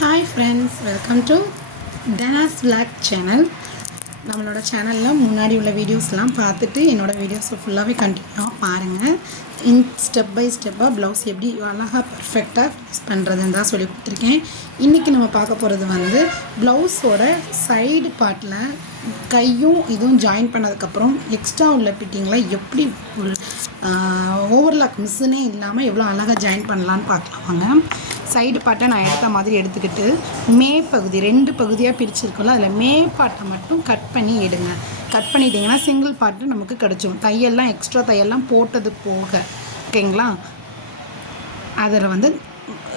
Hi friends, welcome to Dana's Vlog channel. நம்மளோட சேனலில் முன்னாடி உள்ள வீடியோஸ்லாம் பார்த்துட்டு என்னோட வீடியோஸை ஃபுல்லாகவே கண்டினியூவாக பாருங்கள். ஸ்டெப் பை ஸ்டெப்பாக ப்ளவுஸ் எப்படி அழகாக பர்ஃபெக்டாக ஃபினிஷ் பண்ணுறதுன்னு தான் சொல்லி கொடுத்துருக்கேன். இன்றைக்கி நம்ம பார்க்க போகிறது வந்து ப்ளவுஸோட சைடு பார்ட்டில் கையும் இதுவும் ஜாயின் பண்ணதுக்கப்புறம் எக்ஸ்ட்ரா உள்ள ஃபிட்டிங்கில் எப்படி ஒரு ஓவர்லாக் மிஸ்ஸுனே இல்லாமல் எவ்வளோ அழகாக ஜாயின் பண்ணலான்னு பார்க்கலாம் வாங்க. சைடு பார்ட்டை நான் எடுத்த மாதிரி எடுத்துக்கிட்டு மே பகுதி 2 பகுதியாக பிரிச்சுருக்கோம்ல, அதில் மே பார்ட்டை மட்டும் கட் பண்ணி எடுங்க. கட் பண்ணிட்டீங்கன்னா சிங்கிள் பார்ட்டு நமக்கு கிடச்சிடும். தையல்லாம் எக்ஸ்ட்ரா தையல்லாம் போட்டது போக, ஓகேங்களா? அதில் வந்து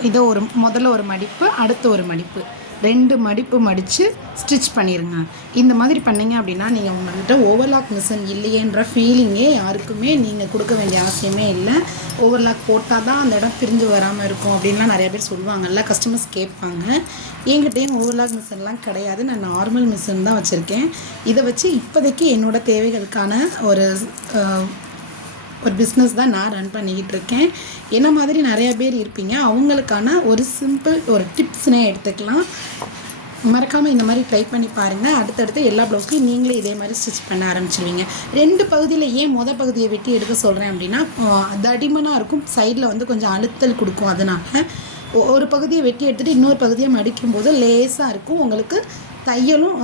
இதை முதல்ல ஒரு மடிப்பு, அடுத்த ஒரு மடிப்பு, 2 மடிப்பு மடித்து ஸ்டிச் பண்ணிடுங்க. இந்த மாதிரி பண்ணிங்க அப்படின்னா நீங்கள் உங்கள்கிட்ட ஓவர்லாக் மிஷின் இல்லையேன்ற ஃபீலிங்கே யாருக்குமே நீங்கள் கொடுக்க வேண்டிய அவசியமே இல்லை. ஓவர்லாக் போட்டால் தான் அந்த இடம் பிரிஞ்சு வராமல் இருக்கும் அப்படின்லாம் நிறைய பேர் சொல்லுவாங்கல்ல, கஸ்டமர்ஸ் கேட்பாங்க. என்கிட்டயும் ஓவர்லாக் மிஷின்லாம் கிடையாது, நான் நார்மல் மிஷின் தான் வச்சுருக்கேன். இதை வச்சு இப்போதைக்கு என்னோடய தேவைகளுக்கான ஒரு பிஸ்னஸ் தான் நான் ரன் பண்ணிக்கிட்டு இருக்கேன். என்ன மாதிரி நிறைய பேர் இருப்பீங்க, அவங்களுக்கான ஒரு சிம்பிள் ஒரு டிப்ஸ்னே எடுத்துக்கலாம். மறக்காமல் இந்த மாதிரி ட்ரை பண்ணி பாருங்கள். அடுத்தடுத்து எல்லா ப்ளவுஸ்லையும் நீங்களே இதே மாதிரி ஸ்டிச் பண்ண ஆரம்பிச்சிடுவீங்க. 2 பகுதியில் ஏன் பகுதியை வெட்டி எடுக்க சொல்கிறேன் அப்படின்னா, தடிமனாக இருக்கும், சைடில் வந்து கொஞ்சம் அழுத்தல் கொடுக்கும். அதனால் ஒரு பகுதியை வெட்டி எடுத்துகிட்டு இன்னொரு பகுதியை மடிக்கும்போது லேஸாக இருக்கும், உங்களுக்கு தையலும்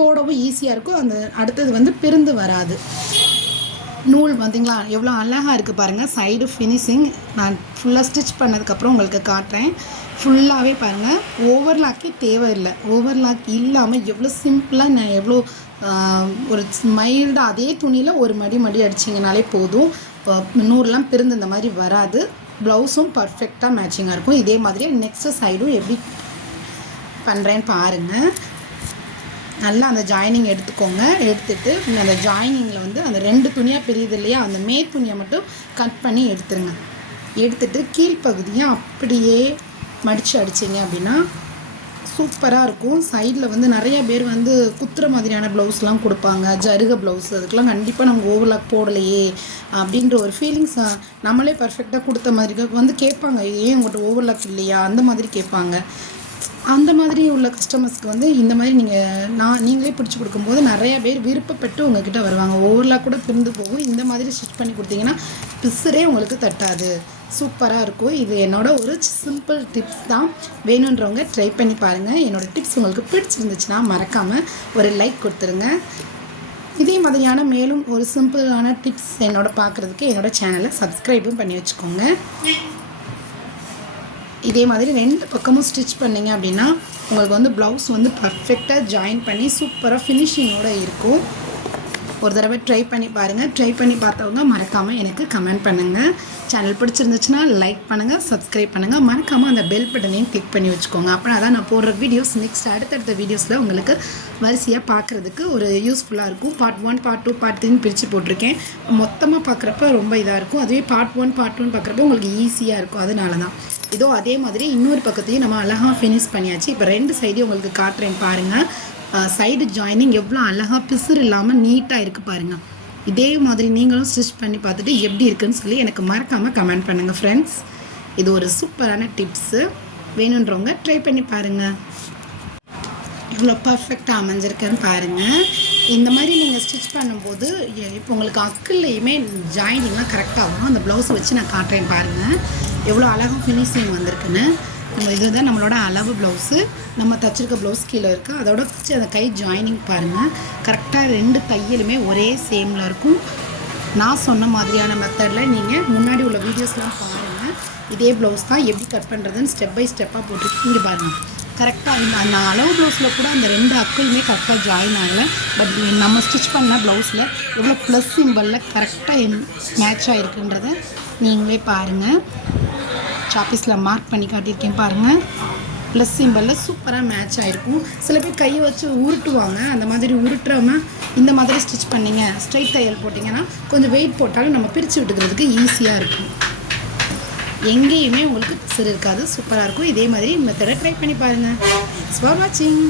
போடவும் ஈஸியாக இருக்கும். அந்த அடுத்தது வந்து பிரிந்து வராது. நூல் பார்த்தீங்களா எவ்வளோ அழகாக இருக்குது பாருங்கள். சைடு ஃபினிஷிங் நான் ஃபுல்லாக ஸ்டிச் பண்ணதுக்கப்புறம் உங்களுக்கு காட்டுறேன். ஃபுல்லாகவே பாருங்கள், ஓவர்லாக்கே தேவையில்லை. ஓவர்லாக் இல்லாமல் எவ்வளோ சிம்பிளாக நான் எவ்வளோ ஒரு மைல்டாக அதே துணியில் ஒரு மடி அடிச்சிங்கனாலே போதும். நூறுலாம் பிரிந்து இந்த மாதிரி வராது. ப்ளவுஸும் பர்ஃபெக்டாக மேட்சிங்காக இருக்கும். இதே மாதிரி நெக்ஸ்ட்டு சைடும் எப்படி பண்ணுறேன்னு பாருங்கள். நல்லா அந்த ஜாயினிங் எடுத்துக்கோங்க. எடுத்துகிட்டு அந்த ஜாயினிங்கில் வந்து அந்த 2 துணியாக பிரியுது இல்லையா, அந்த மேல் துணியை மட்டும் கட் பண்ணி எடுத்துருங்க. எடுத்துகிட்டு கீழ்ப்பகுதியை அப்படியே மடித்து அடிச்சிங்க அப்படின்னா சூப்பராக இருக்கும். சைடில் வந்து நிறைய பேர் வந்து குத்துற மாதிரியான ப்ளவுஸ்லாம் கொடுப்பாங்க, ஜருக ப்ளவுஸ். அதுக்கெலாம் கண்டிப்பாக நம்ம ஓவர்லாக் போடலையே அப்படின்ற ஒரு ஃபீலிங்ஸ் நம்மளே பர்ஃபெக்டாக கொடுத்த மாதிரி வந்து கேட்பாங்க. ஏன் உங்கள்கிட்ட ஓவர்லாக் இல்லையா அந்த மாதிரி கேட்பாங்க. அந்த மாதிரி உள்ள கஸ்டமர்ஸ்க்கு வந்து இந்த மாதிரி நீங்களே பிடிச்சி கொடுக்கும்போது நிறைய பேர் விருப்பப்பட்டு உங்ககிட்ட வருவாங்க. ஓவர்லாக் கூட பிரிந்து போகும். இந்த மாதிரி ஸ்டிச் பண்ணி கொடுத்தீங்கன்னா பிசுரே உங்களுக்கு தட்டாது, சூப்பராக இருக்கும். இது என்னோட ஒரு சிம்பிள் டிப்ஸ் தான். வேணுன்றவங்க ட்ரை பண்ணி பாருங்கள். என்னோடய டிப்ஸ் உங்களுக்கு பிடிச்சிருந்துச்சுன்னா மறக்காமல் ஒரு லைக் கொடுத்துருங்க. இதே மாதிரியான மேலும் ஒரு சிம்பிளான டிப்ஸ் பார்க்குறதுக்கு என்னோடய சேனலை சப்ஸ்கிரைபும் பண்ணி வச்சுக்கோங்க. இதே மாதிரி 2 பக்கமும் ஸ்டிச் பண்ணிங்க அப்படின்னா உங்களுக்கு வந்து ப்ளவுஸ் வந்து பர்ஃபெக்டாக ஜாயின் பண்ணி சூப்பராக ஃபினிஷிங்கோடு இருக்கும். ஒரு தடவை ட்ரை பண்ணி பாருங்கள். ட்ரை பண்ணி பார்த்தவங்க மறக்காமல் எனக்கு கமெண்ட் பண்ணுங்கள். சேனல் பிடிச்சிருந்துச்சுன்னா லைக் பண்ணுங்கள், சப்ஸ்கிரைப் பண்ணுங்கள். மறக்காமல் அந்த பெல் பட்டனையும் கிளிக் பண்ணி வச்சுக்கோங்க. அப்படின்னா தான் நான் போடுற வீடியோஸ் அடுத்தடுத்த வீடியோஸில் உங்களுக்கு வரிசையாக பார்க்குறதுக்கு ஒரு யூஸ்ஃபுல்லாக இருக்கும். பார்ட் 1, பார்ட் 2, பார்ட் 3 பிரித்து போட்டிருக்கேன். மொத்தமாக பார்க்குறப்ப ரொம்ப இதாக இருக்கும். அதுவே பார்ட் 1, பார்ட் 2 பார்க்குறப்ப உங்களுக்கு ஈஸியாக இருக்கும். அதனால தான் இதோ அதே மாதிரி இன்னொரு பக்கத்தையும் நம்ம அழகாக ஃபினிஷ் பண்ணியாச்சு. இப்போ 2 சைடையும் உங்களுக்கு காட்டுறேன் பாருங்கள். சைடு ஜாயினிங் எவ்வளோ அழகாக பிசுறு இல்லாமல் நீட்டாக இருக்குது பாருங்கள். இதே மாதிரி நீங்களும் ஸ்டிச் பண்ணி பார்த்துட்டு எப்படி இருக்குன்னு சொல்லி எனக்கு மறக்காமல் கமெண்ட் பண்ணுங்கள் ஃப்ரெண்ட்ஸ். இது ஒரு சூப்பரான டிப்ஸு. வேணுன்றவங்க ட்ரை பண்ணி பாருங்கள். இவ்வளோ பர்ஃபெக்டாக அமைஞ்சிருக்குன்னு பாருங்கள். இந்த மாதிரி நீங்கள் ஸ்டிச் பண்ணும்போது இப்போ உங்களுக்கு அக்குல்லையுமே ஜாயினிங்லாம் கரெக்டாக வரும். அந்த ப்ளவுஸை வச்சு நான் காட்டுறேன் பாருங்கள் எவ்வளோ அழகாக ஃபினிஷிங் வந்திருக்குன்னு. இதுதான் நம்மளோட அளவு ப்ளவுஸு. நம்ம தச்சிருக்க ப்ளவுஸ் கீழே இருக்குது. அதோட வச்சு அந்த கை ஜாயினிங் பாருங்கள். கரெக்டாக 2 தையலுமே ஒரே சேமில் இருக்கும். நான் சொன்ன மாதிரியான மெத்தடில் நீங்கள் முன்னாடி உள்ள வீடியோஸ்லாம் பாருங்கள். இதே ப்ளவுஸ் தான் எப்படி கட் பண்ணுறதுன்னு ஸ்டெப் பை ஸ்டெப்பாக போட்டுருக்கீங்க பாருங்கள். கரெக்டாக அந்த அளவு ப்ளவுஸில் கூட அந்த 2 அக்குளுமே கரெக்டாக ஜாயின் ஆகலை. பட் நம்ம ஸ்டிச் பண்ண ப்ளவுஸில் எவ்வளோ ப்ளஸ் சிம்பிளில் கரெக்டாக மேட்ச் ஆகிருக்குன்றதை நீங்களே பாருங்கள். சாப்பீஸில் மார்க் பண்ணி காட்டியிருக்கேன் பாருங்கள். ப்ளஸ் சிம்பிளில் சூப்பராக மேட்ச் ஆகிருக்கும். சில பேர் கையை வச்சு உருட்டுவாங்க. அந்த மாதிரி உருட்டுறாமல் இந்த மாதிரி ஸ்டிச் பண்ணிங்க, ஸ்ட்ரைட் தையல் போட்டிங்கன்னா கொஞ்சம் வெயிட் போட்டாலும் நம்ம பிரித்து விட்டுக்கிறதுக்கு ஈஸியாக இருக்கும். எங்கேயுமே உங்களுக்கு பிசுறு இருக்காது, சூப்பராக இருக்கும். இதே மாதிரி மெத்தடை ட்ரை பண்ணி பாருங்கள். தேங்க்ஸ் ஃபார் வாட்சிங்.